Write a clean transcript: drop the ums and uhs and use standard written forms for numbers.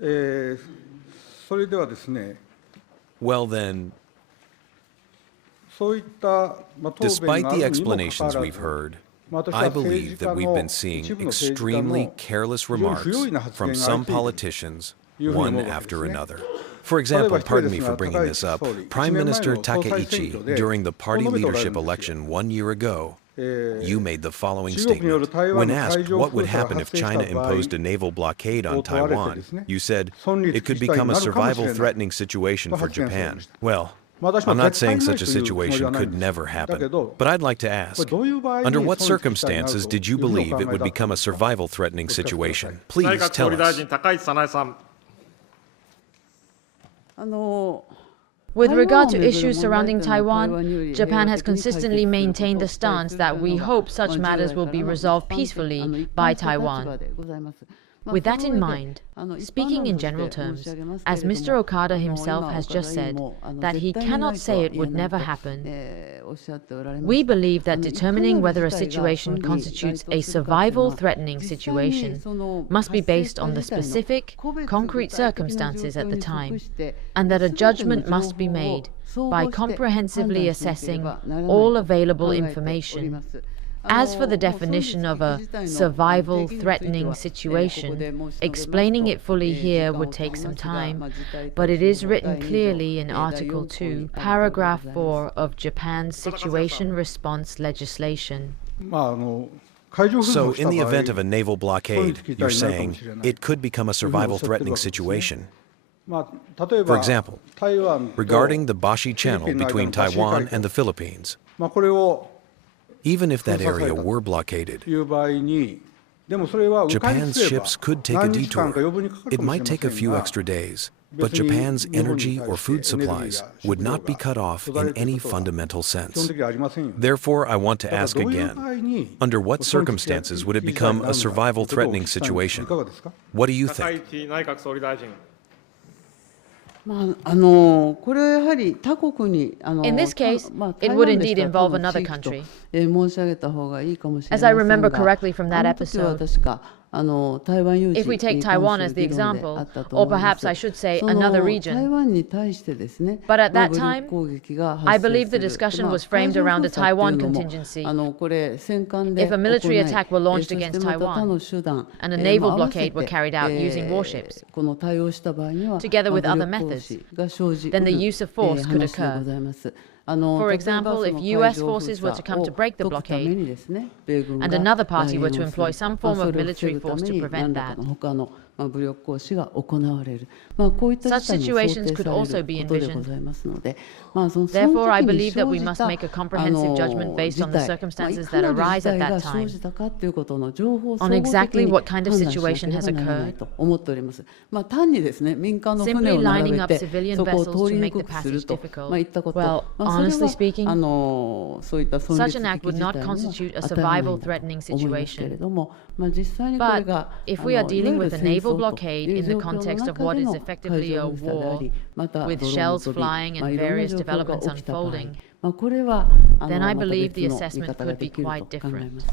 それではですね、 Well then, そういった、答弁 despite があ the るにもかかわ explanations らず we've heard, 私 I は政 believe 治 that 家 we've の been seeing 一部の政治家 extremely の careless 非常に不用 remarks 意な発 from 言が some 相次いでいる politicians, というふうに one 思うわけです after ね。 another. For 例え example, ば一人 pardon で me す for が、 bringing 高 this 市 up, 総理、1 Prime 年前 Minister の総裁選 Takaichi, 挙で during the こう party 述べておられ leadership るんですよ。 election 1 year ago, you made the following 中国による statement. 台湾 When の海 asked 上 what 封 would 鎖が happen 発 if 生した China 場合 imposed a naval blockade を on 問われて Taiwan, ですね、 you said 存立 it 危 could 機事態 become に a なるかもし survival れない threatening situation と for 発言され Japan. ました。 Well, 私も I'm not 絶対 saying ない such a というつもり situation はないん could です。 never だ happen, けど、 but I'd like to これ ask, どういう場合に under 存 what 立危機事態になる circumstances とい did you うふうにお believe 考 it え would だった become ん a ですか。 survival threatening お聞かせください。 situation? 内 Please 閣総 tell 理大 us. 臣高市早苗さん。With regard to issues surrounding Taiwan, Japan has consistently maintained the stance that we hope such matters will be resolved peacefully by Taiwan. With that in mind, speaking in general terms, as Mr. Okada himself has just said, that he cannot say it would never happen, we believe that determining whether a situation constitutes a survival-threatening situation must be based on the specific, concrete circumstances at the time, and that a judgment must be made by comprehensively assessing all available information. As for the definition of a survival-threatening situation, explaining it fully here would take some time, but it is written clearly in Article 2, Paragraph 4 of Japan's Situation Response Legislation. So, in the event of a naval blockade, you're saying it could become a survival-threatening situation. For example, regarding the Bashi Channel between Taiwan and the Philippines, even if that area were blockaded, Japan's ships could take a detour. It might take a few extra days, but Japan's energy or food supplies would not be cut off in any fundamental sense. Therefore, I want to ask again, under what circumstances would it become a survival-threatening situation? What do you think? 高市内閣総理大臣。In this case, it would indeed involve another country. As I remember correctly from that episode, if we take Taiwan as the example, or perhaps I should say another region, but at that time, I believe the discussion was framed around a Taiwan contingency. If a military attack were launched against Taiwan, and a naval blockade were carried out using warships, together with other methods, then the use of force could occur. For example, if US forces were to come to break the blockade, and another party were to employ some form of military force to prevent that, such situations could also be envisioned. Therefore, I believe that we must make a comprehensive judgment based on the circumstances that arise at that time, on exactly what kind of situation has occurred. Simply lining up civilian vessels to make the passage difficult, well, honestly speaking, such an act would not constitute a survival-threatening situation. But if we are dealing with a naval blockade in the context of what is effectively a war, with shells flying and various developments unfolding, then I believe the assessment could be quite different.